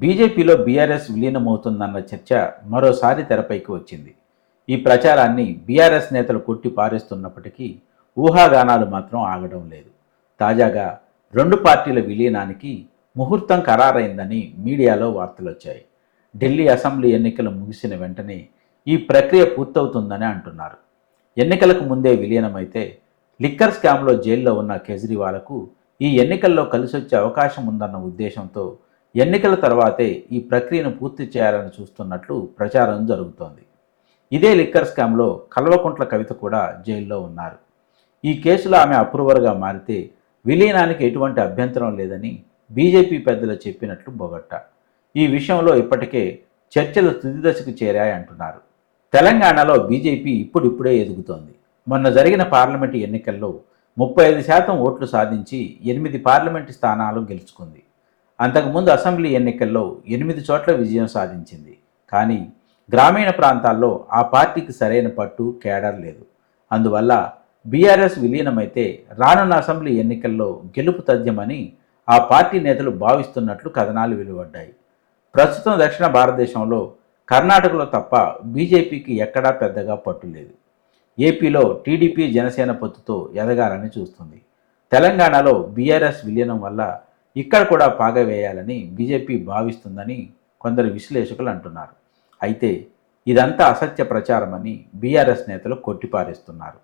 బీజేపీలో బీఆర్ఎస్ విలీనమవుతుందన్న చర్చ మరోసారి తెరపైకి వచ్చింది. ఈ ప్రచారాన్ని బీఆర్ఎస్ నేతలు కొట్టి పారేస్తున్నప్పటికీ ఊహాగానాలు మాత్రం ఆగడం లేదు. తాజాగా రెండు పార్టీల విలీనానికి ముహూర్తం ఖరారైందని మీడియాలో వార్తలు వచ్చాయి ఢిల్లీ అసెంబ్లీ ఎన్నికలు ముగిసిన వెంటనే ఈ ప్రక్రియ పూర్తవుతుందని అంటున్నారు. ఎన్నికలకు ముందే విలీనమైతే లిక్కర్ స్కామ్లో జైల్లో ఉన్న కేజ్రీవాల్కు ఈ ఎన్నికల్లో కలిసొచ్చే అవకాశం ఉందన్న ఉద్దేశంతో ఎన్నికల తర్వాతే ఈ ప్రక్రియను పూర్తి చేయాలని చూస్తున్నట్లు ప్రచారం జరుగుతోంది. ఇదే లిక్కర్ స్కామ్లో కల్వకుంట్ల కవిత కూడా జైల్లో ఉన్నారు. ఈ కేసులో ఆమె అప్రూవర్గా మారితే విలీనానికి ఎటువంటి అభ్యంతరం లేదని బీజేపీ పెద్దలు చెప్పినట్లు బొగట్ట. ఈ విషయంలో ఇప్పటికే చర్చలు తుది దశకు చేరాయంటున్నారు తెలంగాణలో బీజేపీ ఇప్పుడిప్పుడే ఎదుగుతోంది. మొన్న జరిగిన పార్లమెంటు ఎన్నికల్లో ముప్పై ఐదు శాతం ఓట్లు సాధించి ఎనిమిది పార్లమెంటు స్థానాలు గెలుచుకుంది. అంతకుముందు అసెంబ్లీ ఎన్నికల్లో ఎనిమిది చోట్ల విజయం సాధించింది. కానీ గ్రామీణ ప్రాంతాల్లో ఆ పార్టీకి సరైన పట్టు కేడర్ లేదు. అందువల్ల బీఆర్ఎస్ విలీనమైతే రానున్న అసెంబ్లీ ఎన్నికల్లో గెలుపు తథ్యమని ఆ పార్టీ నేతలు భావిస్తున్నట్లు కథనాలు వెలువడ్డాయి. ప్రస్తుతం దక్షిణ భారతదేశంలో కర్ణాటకలో తప్ప బీజేపీకి ఎక్కడా పెద్దగా పట్టు లేదు. ఏపీలో టీడీపీ జనసేన పొత్తుతో ఎదగాలని చూస్తుంది. తెలంగాణలో బీఆర్ఎస్ విలీనం వల్ల ఇక్కడ కూడా పాగవేయాలని బీజేపీ భావిస్తుందని కొందరు విశ్లేషకులు అంటున్నారు. అయితే ఇదంతా అసత్య ప్రచారమని బీఆర్ఎస్ నేతలు కొట్టిపారేస్తున్నారు.